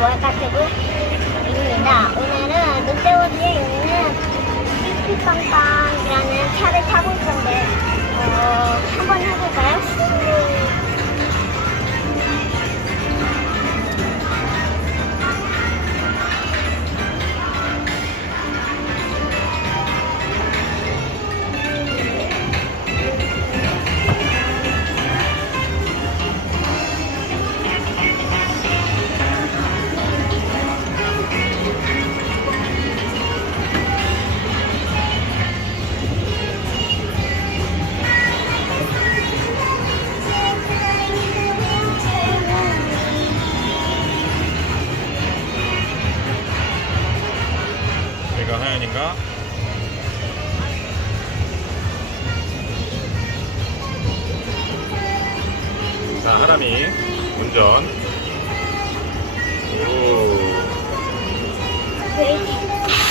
월카트블입니다. 오늘은 롯데월드에 있는 삐삐빵빵이라는 차를 타고 올 건데 어, 한번 해볼까요? 이거 하연인가? 자, 하람이 운전. 오. 돼지,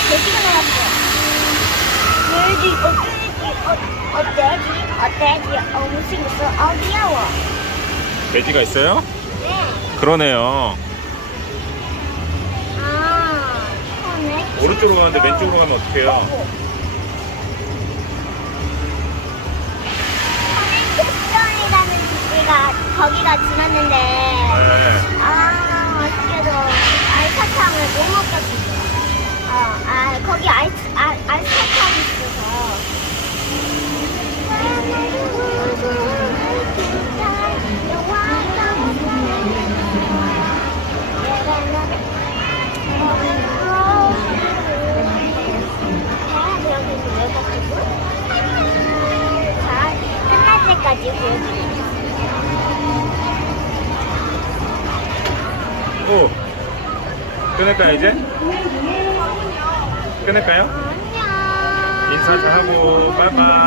돼지가 나왔어요. 돼지, 어, 어, 어, 돼지, 어, 돼지, 어, 못생겼어. 어, 귀여워. 돼지가 있어요? 네. 그러네요. 오른쪽으로 가는데 왼쪽으로 가면 어떡해요? 캐스턴이라는 기지가 거기가 지났는데 네. 아 아쉽게도 알사탕을 못 먹겠어. 어, 아 거기 알, 알, 알사 오. 끊을까요, 이제? 끊을까요? 인사 잘하고, 빠이빠이.